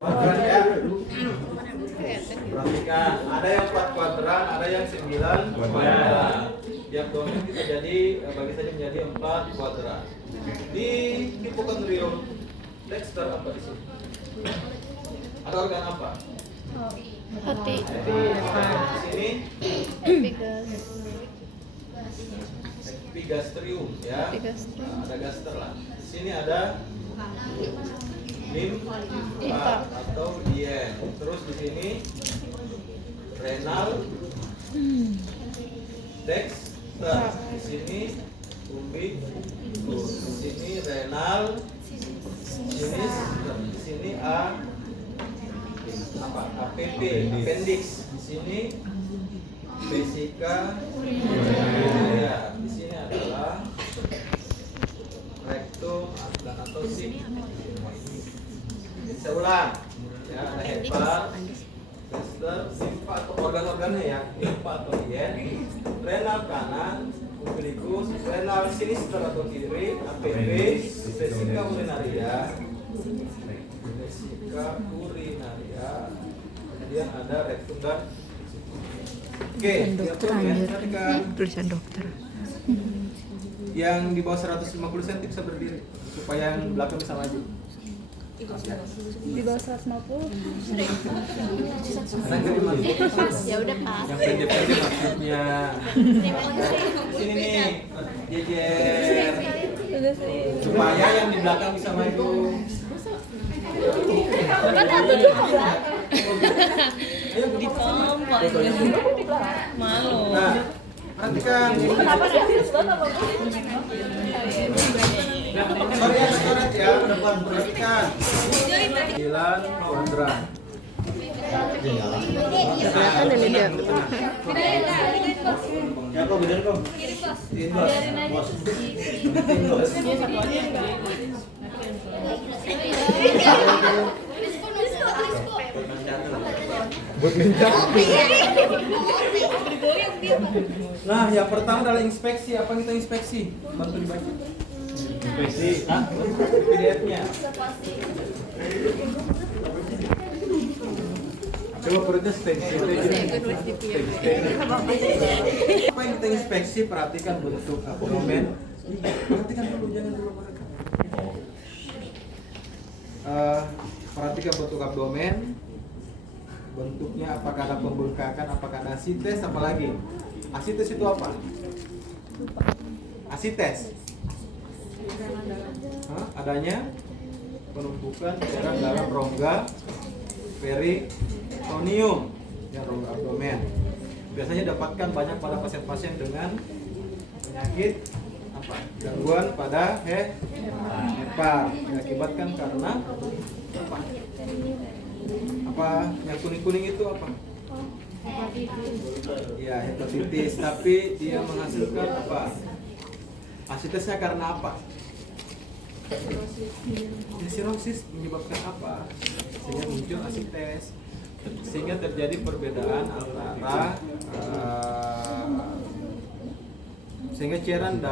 Kuadran ya. Perhatikan, ada yang 4 kuadran, ada yang 9 kuadran. Di abdomen kita jadi bagi saja menjadi 4 kuadran. Di hipokondrium Dexter apa di sini? Ada organ apa? Hati. Di sini epigastrium ya. Ada gaster lah. Di sini ada limfa atau ien. Terus di sini renal, dexter. Di sini umbilicus. Di sini renal, di sini APP, appendix. Di sini vesika urinaria. Di sini adalah rectum dan atau sigmoid. Saya ulang, ya, ada hepat, gaster, limfa atau organ-organnya ya, limfa atau ien, renal kanan, umbilicus, renal sinister atau kiri, APP, vesika urinaria, kemudian ada rectum dan oke, Tulisan dokter. yang di bawah 150 cm bisa berdiri supaya yang belakang bisa maju. Di bawah 150. Ya udah Pak. Yang pendek-pendek maksudnya. Sini nih, jejer. Supaya yang di belakang bisa maju. Dipompa. Malu. Nah, perhatikan. Coret ya, depan perhatikan. 9 kuadran. Kelihatan ini dia. Ya kok bener kok. Nah, yang pertama adalah inspeksi. Apa kita inspeksi? Bantu dibaca. Inspeksi. PDF-nya. Coba perutnya inspeksi. Apa yang kita inspeksi? Perhatikan bentuk abdomen. Perhatikan dulu, jangan dulu perhatikan. Perhatikan bentuk abdomen. Bentuknya apakah ada pembengkakan, apakah ada asites, apalagi asites itu apa? Asites adanya penumpukan cairan dalam rongga peritoneum dan rongga abdomen. Biasanya dapatkan banyak pada pasien-pasien dengan penyakit apa? Gangguan pada hepar diakibatkan karena apa yang kuning-kuning itu apa? Ya, hepatitis, tapi dia menghasilkan apa? Asitesnya karena apa? Sirosis menyebabkan apa? Sehingga muncul asites, sehingga terjadi perbedaan antara sehingga cairan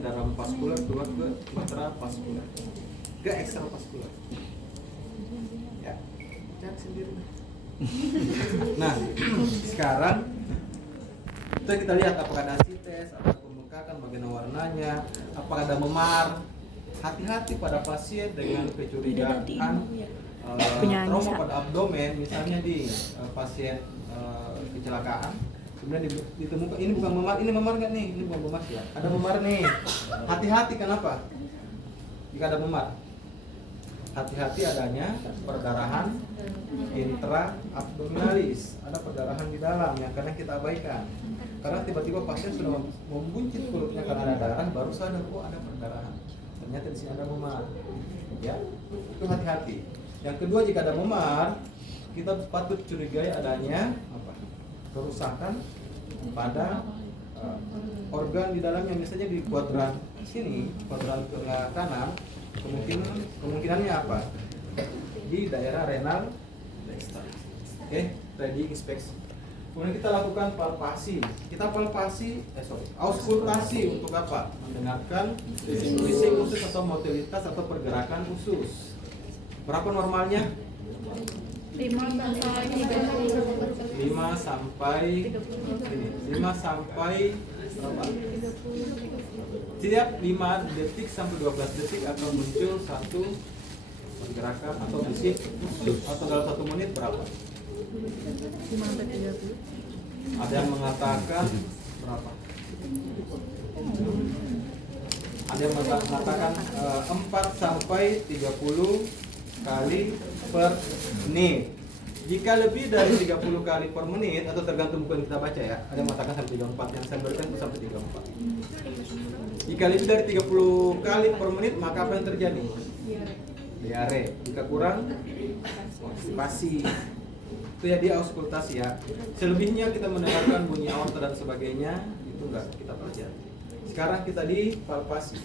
dalam vaskular keluar ke intravaskular, ke ekstravaskular. Ya, cari sendiri. Nah, sekarang kita lihat apakah ada asites, apakah pembengkakan, bagaimana warnanya, apakah ada memar. Hati-hati pada pasien dengan kecurigaan trauma pada abdomen, misalnya di pasien kecelakaan, kemudian ditemukan ini bukan memar, ini memar nggak nih? Ini bukan memar ya. Ada memar nih. Hati-hati, kenapa? Jika ada memar, hati-hati adanya perdarahan intraabdominalis, ada perdarahan di dalam yang kadang kita abaikan. Karena tiba-tiba pasien sudah membuncit perutnya karena ada darah, baru sadar ada perdarahan. Ternyata di sini ada memar. Ya, itu hati-hati. Yang kedua, jika ada memar, kita patut curigai adanya apa? Kerusakan pada organ di dalamnya, misalnya di kuadran sini, kuadran tengah kanan. Kemungkinannya apa? Di daerah renal dexter. Oke, ready inspeksi. Kemudian kita lakukan palpasi. Kita auskultasi untuk apa? Mendengarkan bisik-bisik usus atau motilitas atau pergerakan usus. Berapa normalnya? 5 sampai 5 sampai berapa? Setiap 5 detik sampai 12 detik akan muncul satu pergerakan atau detik atau dalam 1 menit berapa? 5 sampai 30. Ada yang mengatakan berapa? Ada yang mengatakan 4 sampai 30 kali per menit. Jika lebih dari 30 kali per menit atau tergantung buku yang kita baca ya, ada yang mengatakan sampai 34, yang saya berikan itu sampai 34. Jika lebih dari 30 kali per menit maka apa yang terjadi? Diare. Jika kurang, konstipasi. Itu ya dia auskultasi ya. Selebihnya kita mendengarkan bunyi aorta dan sebagainya, itu enggak kita pelajari. Sekarang kita di palpasi.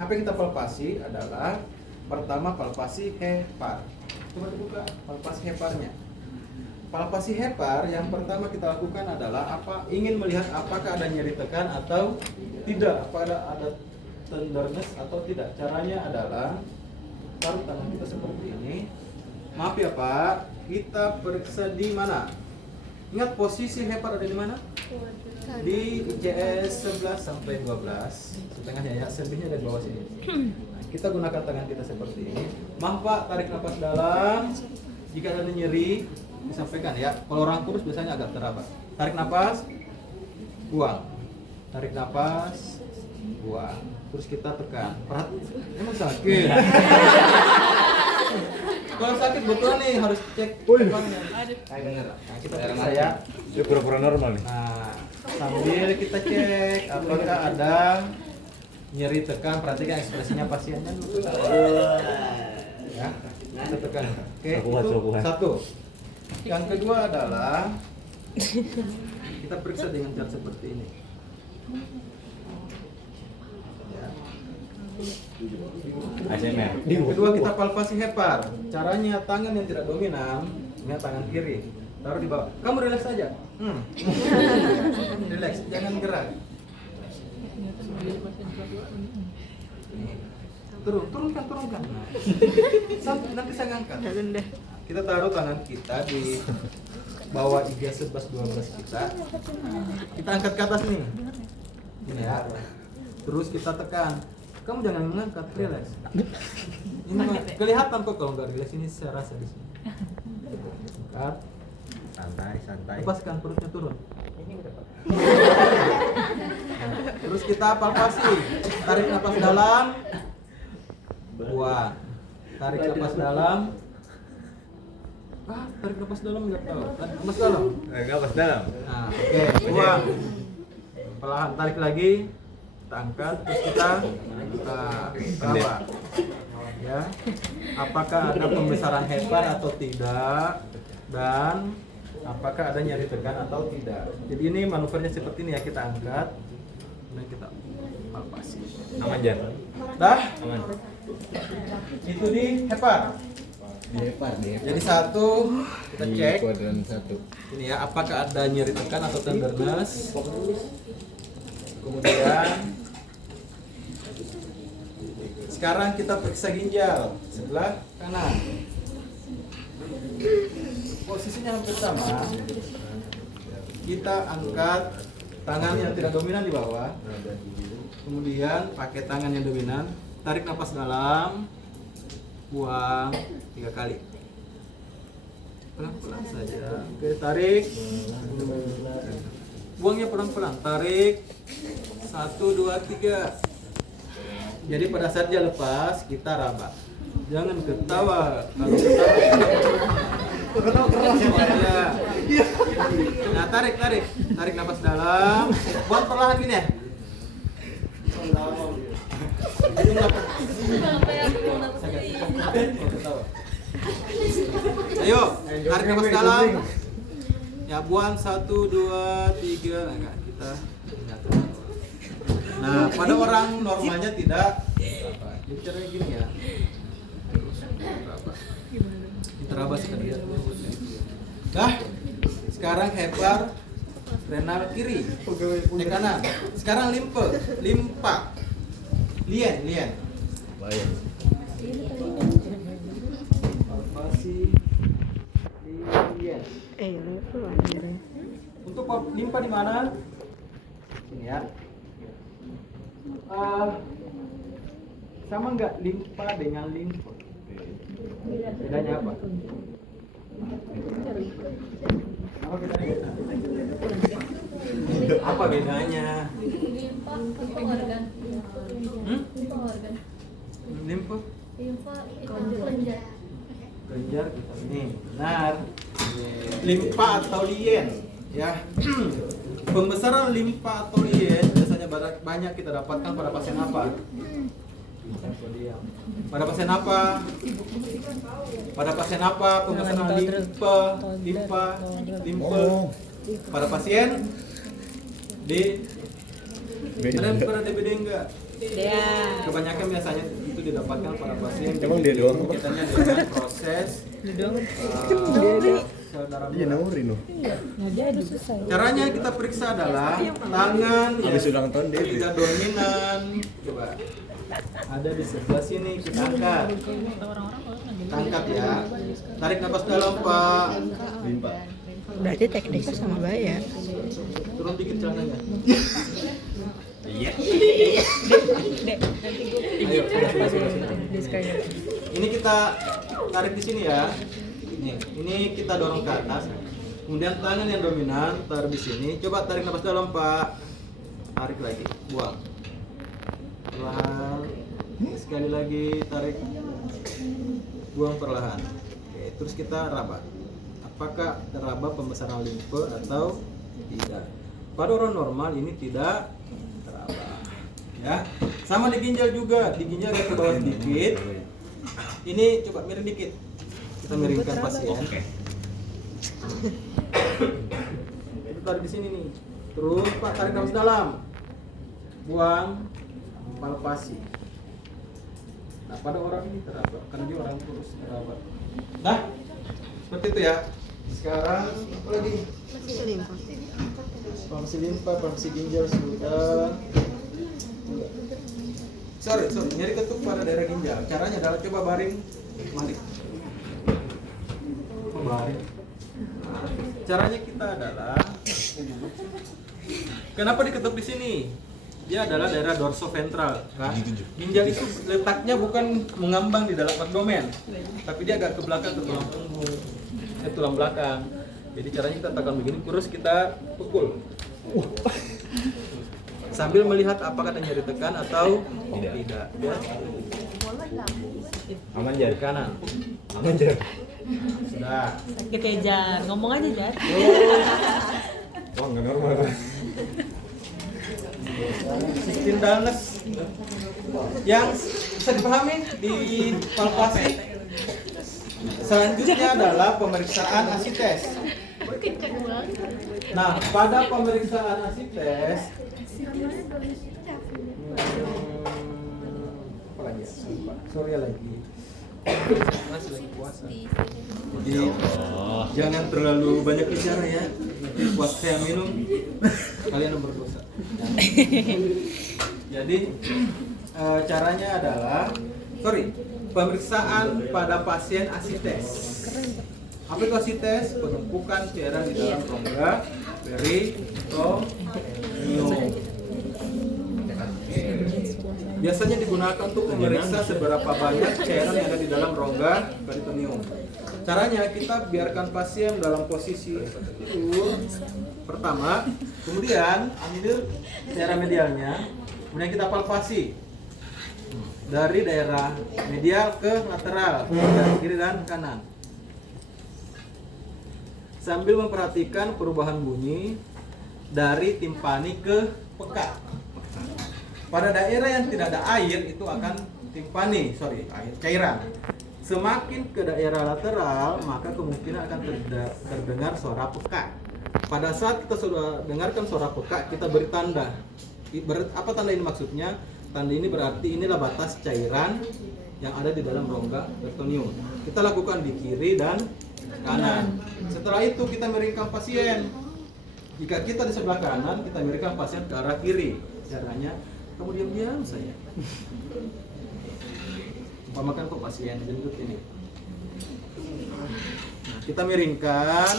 Apa yang kita palpasi adalah pertama palpasi hepar. Coba dibuka palpasi heparnya. Palpasi hepar yang pertama kita lakukan adalah ingin melihat apakah ada nyeri tekan atau tidak, apakah ada tenderness atau tidak. Caranya adalah taruh tangan kita seperti ini. Maaf ya Pak, kita periksa di mana? Ingat posisi hepar ada di mana? Di ICS 11 sampai 12, setengahnya ya, selebihnya dari bawah sini. Nah, kita gunakan tangan kita seperti ini. Maaf Pak, tarik nafas dalam. Jika ada nyeri, disampaikan ya. Kalau orang kurus biasanya agak teraba. Tarik nafas, buang. Tarik nafas, buang. Terus kita tekan. Emang sakit. Kalau sakit betul nih harus cek depannya. Nah, kita periksa ya. Dia pura-pura normal nih. Nah, sambil kita cek apakah ada nyeri tekan, perhatikan ekspresinya pasiennya dulu. Ya, kita tekan. Oke, itu satu. Yang kedua adalah kita periksa dengan cara seperti ini. Ya. ASMR. Yang kedua kita palpasi hepar. Caranya tangan yang tidak dominan, ini tangan kiri, taruh di bawah. Kamu relax saja. Relax, jangan gerak. Turunkan. Sampai nanti saya ngangkat. Kita taruh tangan kita di bawah iga 11-12 kita. Kita angkat ke atas nih. Ini ya. Terus kita tekan. Kamu jangan mengangkat, relax. Ini kelihatan kok kalau nggak relax, ini saya rasa di sini. Angkat. Santai. Lepaskan perutnya turun. Terus kita palpasi. Tarik nafas dalam. Buang. Tarik nafas dalam. Tarik nafas dalam nggak tahu. Tarik nafas dalam. Nafas dalam. Nah, oke, buang. Perlahan tarik lagi. Kita angkat, terus kita raba. Ya. Apakah ada pembesaran hepar atau tidak, dan apakah ada nyeri tekan atau tidak. Jadi ini manuvernya seperti ini ya, kita angkat, kemudian kita palpasi. Aman Jan. Dah? Aman. Itu di hepar. Di hepar. Jadi satu, kita cek. Kuadran 1. Ini ya, apakah ada nyeri tekan atau tenderness. Kemudian sekarang kita periksa ginjal sebelah kanan. Posisinya hampir sama. Kita angkat tangan yang tidak dominan di bawah. Kemudian pakai tangan yang dominan, tarik nafas dalam, buang 3 kali. Pelan-pelan saja. Oke, tarik. Buangnya pelan-pelan. Tarik. 1, 2, 3. Jadi pada saat dia lepas, kita raba. Jangan ketawa. Kalau ketawa keras ya. Nah, tarik. Tarik nafas dalam. Buang perlahan gini ya. Ayo, tarik nafas dalam. Ya, buang 1, 2, 3. Enggak, kita nyatu. Nah, pada orang normalnya tidak. Jadi caranya gini ya. Kita raba sekali ya. Dah. Sekarang hepar renal kiri, kanan. Sekarang limpa. Lien. Bayang. Itu anjir. Untuk limpa di mana? Sini ya. Sama nggak limpa dengan limfo? Bedanya apa? Apa bedanya? Apa bedanya? Limpa organ. Limpa organ. Limfo? Limpa kelenjar. Kelenjar kita ini. Benar. Limpa atau lien, ya. Pembesaran limpa atau lien biasanya banyak kita dapatkan pada pasien apa? Pada pasien apa? Pada pasien apa pembesaran limpa? Pada pasien di ada yang pernah DBD enggak? Kebanyakan biasanya itu didapatkan pada pasien. Emang dia doang? Kitanya dengan proses sel darah Iya, merah. naurin loh. Caranya kita periksa adalah tangan Habis ulang tahun dia. tiga dominan. Coba. Ada di sebelah sini, kita angkat. Angkat ya. Tarik nafas dalam, Pak. Limpa. Berarti tekniknya sama Baya. Turun dikit celananya. Iya. Ayo, sudah. Ini kita tarik di sini ya. Ini kita dorong ke atas. Kemudian tangan yang dominan taruh di sini. Coba tarik nafas dalam, Pak. Tarik lagi, buang. Perlahan. Sekali lagi tarik. Buang perlahan. Oke, terus kita raba. Apakah teraba pembesaran limfe atau tidak? Pada orang normal ini tidak teraba. Ya. Sama di ginjal juga. Di ginjal agak ke bawah sedikit. Ini coba miring dikit. Kita miringkan pasien. Itu tarik di sini nih. Terus Pak tarik nafas dalam. Buang. Palpasi. Nah, pada orang ini teraba karena dia orang kurus teraba. Nah, seperti itu ya. Sekarang apa lagi? Pharmacy limpa, pharmacy ginjal sudah. Sorry, nyari ketuk pada daerah ginjal. Caranya adalah coba baring balik. Baring. Caranya kita adalah kenapa diketuk di sini? Dia adalah daerah dorsoventral. Kan? Ginjal itu letaknya bukan mengambang di dalam abdomen, tapi dia agak ke belakang ke tulang punggung, tulang belakang. Jadi caranya kita tekan begini, terus kita pukul. Sambil melihat apakah ada nyeri tekan atau tidak. Ya. Aman Jar. Kanan. Aman Jar. Sudah. Sakit ya Jar, ngomong aja Jar. Wah, nggak normal. Sistem dullness yang bisa dipahami di palpasi. Selanjutnya adalah pemeriksaan asites. Nah, pada pemeriksaan asites apa lagi ya? Lupa. Sorry lagi. Masih lagi puasa. Jadi jangan terlalu banyak bicara ya. Nanti puasa saya minum, kalian berdosa. Jadi caranya adalah, pemeriksaan pada pasien asites. Apa itu asites? Penumpukan cairan di dalam rongga peritoneum. Biasanya digunakan untuk memeriksa seberapa banyak cairan yang ada di dalam rongga peritoneum. Caranya kita biarkan pasien dalam posisi tidur pertama, kemudian ambil daerah medialnya, kemudian kita palpasi dari daerah medial ke lateral, kiri dan kanan. Sambil memperhatikan perubahan bunyi dari timpani ke peka. Pada daerah yang tidak ada air itu akan cairan. Semakin ke daerah lateral, maka kemungkinan akan terdengar suara peka. Pada saat kita sudah dengarkan suara peka, kita beri tanda. Apa tanda ini maksudnya? Tanda ini berarti inilah batas cairan yang ada di dalam rongga peritoneum. Kita lakukan di kiri dan kanan. Setelah itu kita miringkan pasien. Jika kita di sebelah kanan, kita miringkan pasien ke arah kiri. Caranya, kamu diam-diam saja. Umpamakan kok pasien gendut ini. Nah, kita miringkan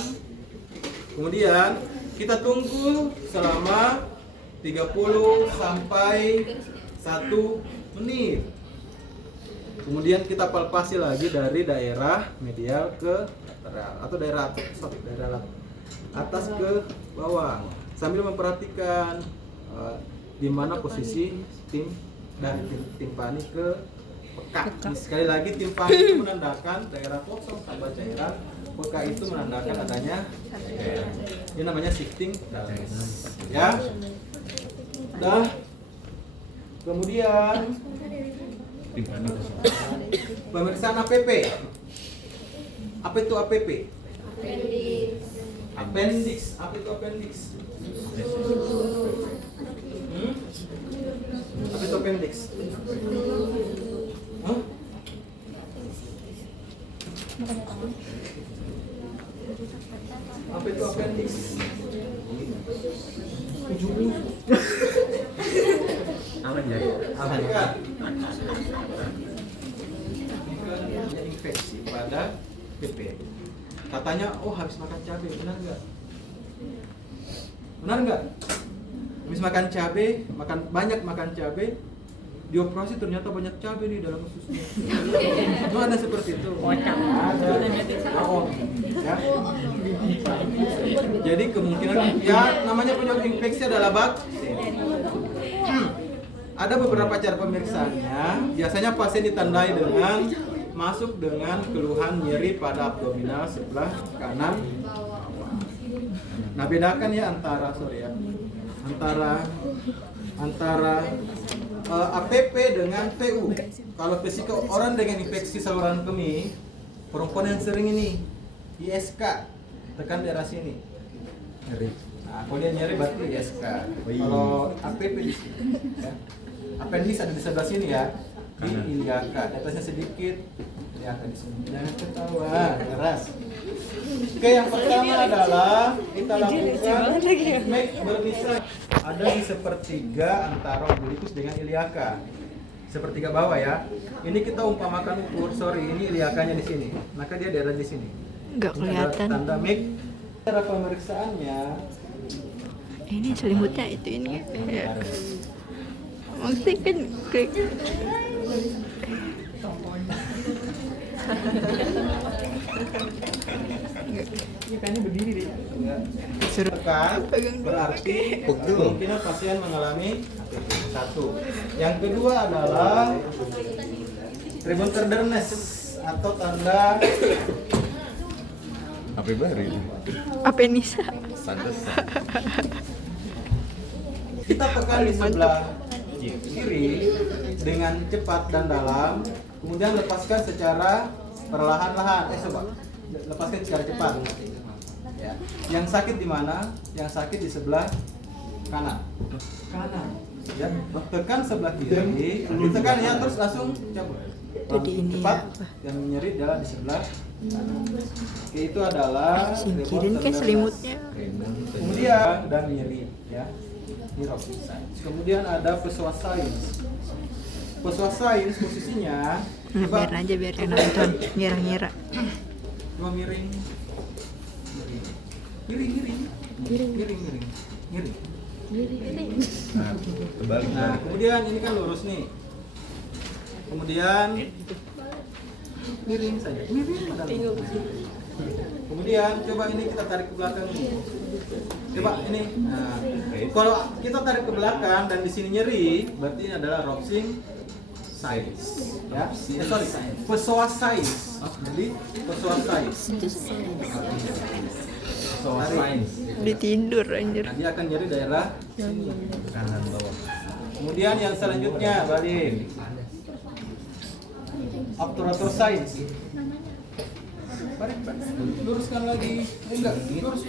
Kemudian kita tunggu selama 30 sampai 1 menit. Kemudian kita palpasi lagi dari daerah medial ke lateral atau daerah atas ke bawah sambil memperhatikan di mana posisi dari timpani ke peka. Sekali lagi timpani itu menandakan daerah kosong tanpa cairan, peka itu menandakan adanya cairan. Ini namanya shifting dullness. Ya. Dah. Kemudian pemeriksaan APP. Apa itu APP? Appendix. Apa itu appendix? Apa itu appendix? Hah? Apa itu appendix? Apa dia? Apa dia? Infeksi pada PP. Katanya, oh habis makan cabai, benar nggak? Benar nggak? Habis makan cabai, banyak makan cabai, dioperasi ternyata banyak cabai di dalam ususnya. Itu ada seperti itu. Ada. Oh, ya. Jadi kemungkinan ya namanya penyakit infeksi adalah bakteri. Ada beberapa cara pemeriksaannya. Biasanya pasien ditandai dengan masuk dengan keluhan nyeri pada abdominal sebelah kanan. Nah, bedakan ya antara APP dengan PU. Kalau vesiko orang dengan infeksi saluran kemih, perempuan yang sering ini ISK, tekan daerah sini. Nyeri. Nah, kalau dia nyeri berarti ISK. Kalau APP di sini, ya. Appendix ada di sebelah sini ya, di iliaka. Di atasnya sedikit, iliaka di sini. Jangan ketawa, keras. Oke, yang pertama adalah kita lakukan make berpisah. Ada di sepertiga antara umbilikus dengan iliaka. Sepertiga bawah ya. Ini kita umpamakan ini iliakanya di sini. Maka dia daerah di sini. Nggak kelihatan. Tanda make. Cara pemeriksaannya. Ini selimutnya itu ini. Ya. Maksudnya kan kayak suruh tekan berarti kemungkinan pasien mengalami satu. Yang kedua adalah Rebenterderness atau tanda Apa baru ini? apa Nisa? Sandes. kita tekan di sebelah kiri dengan cepat dan dalam, kemudian lepaskan secara perlahan-lahan. Coba lepaskan secara cepat. Ya. Yang sakit di mana? Yang sakit di sebelah kanan. Ya. Tekan sebelah kiri, ditekan ya terus langsung cabut. Jadi ini cepat. apa? Yang nyeri adalah di sebelah kanan. Oke, itu adalah Singkirin kan selimutnya. kemudian dan nyeri ya. Ini Robin Science. Kemudian ada Pessoa Science. Pessoa Science posisinya Biar aja biar yang nonton ngira-ngira. Coba miring. Miring. Nah, terbalik. Nah, kemudian ini kan lurus nih. Kemudian miring saja. Kemudian coba ini kita tarik ke belakang nih. Coba ini. Nah, kalau kita tarik ke belakang dan di sini nyeri, berarti ini adalah Robson Science. Ya, sorry, Pessoa Science. Jadi Pessoa Science. So, science. Ditidur anjir. Nah, dia akan nyeri daerah sini. Kanan bawah. Kemudian yang selanjutnya, Badin. Obturator Science. Balik. Luruskan lagi. Enggak, lurus.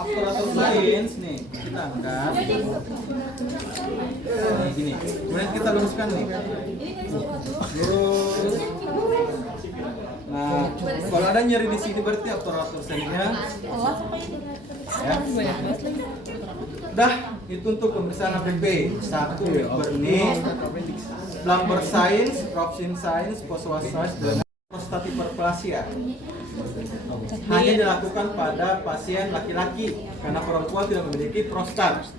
Obturator Science nih, kita angkat. Nah, gini. Kemudian kita luruskan nih. Lurus. Nah, kalau ada nyeri di sini berarti obturator Science-nya. Ya. Dah, itu untuk pemeriksaan APP. 1 Bernie, Lambert Science, Robson Science, Pessoa Science, dan prostatiperplasia. Hanya dilakukan pada pasien laki-laki karena perempuan tidak memiliki prostat.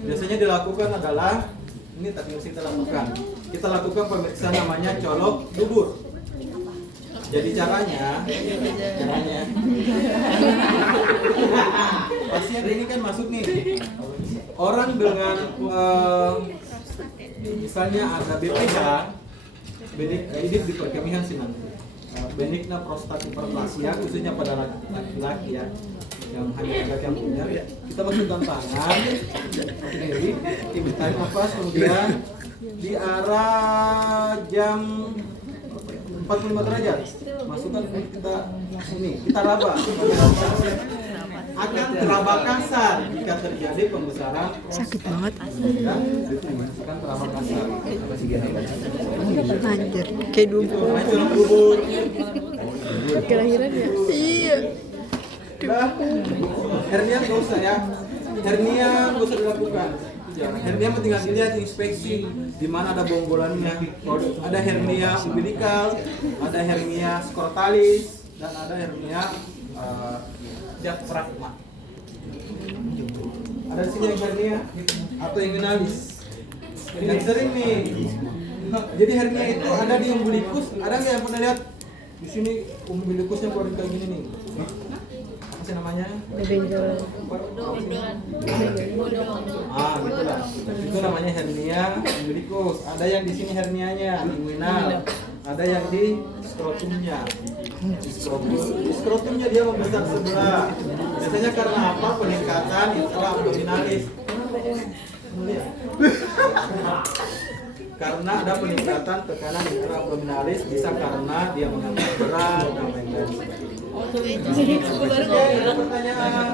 Biasanya dilakukan adalah ini tapi mesti kita lakukan. Kita lakukan pemeriksaan namanya colok dubur. Jadi caranya pasien ini kan masuk nih. Orang dengan misalnya ada BPH, ini di perkemihan sih nanti. Benigna prostatiperplasia khususnya pada laki-laki ya, yang hanya laki yang punya, kita masukkan tangan kiri, tarik nafas, kemudian di arah jam 45 derajat masukkan kita ini, kita raba akan teraba kasar jika terjadi pembesaran Sakit banget. dan akan teraba kasar. Anjir, kayak dulu. Nah, itu dubur. Kelahiran ya? Iya. Nah, hernia nggak usah ya, hernia nggak usah dilakukan. Hernia mah tinggal dilihat inspeksi di mana ada bonggolannya. Kalau ada hernia umbilikal, ada hernia skrotalis, dan ada hernia diafragma. Ada di sini yang hernia atau inguinalis. Yang sering nih. Jadi hernia itu ada di umbilikus. Ada nggak yang pernah lihat di sini umbilikusnya keluar kayak gini nih? Apa sih namanya? Ah, gitulah. Itu namanya hernia umbilikus. Ada yang di sini hernianya inguinal. Ada yang di skrotumnya. Di skrotumnya dia membesar sebelah. Biasanya karena apa? Peningkatan intraabdominalis. Karena ada peningkatan tekanan intraabdominalis, bisa karena dia mengangkat berat dan lain-lain. Ada pertanyaan?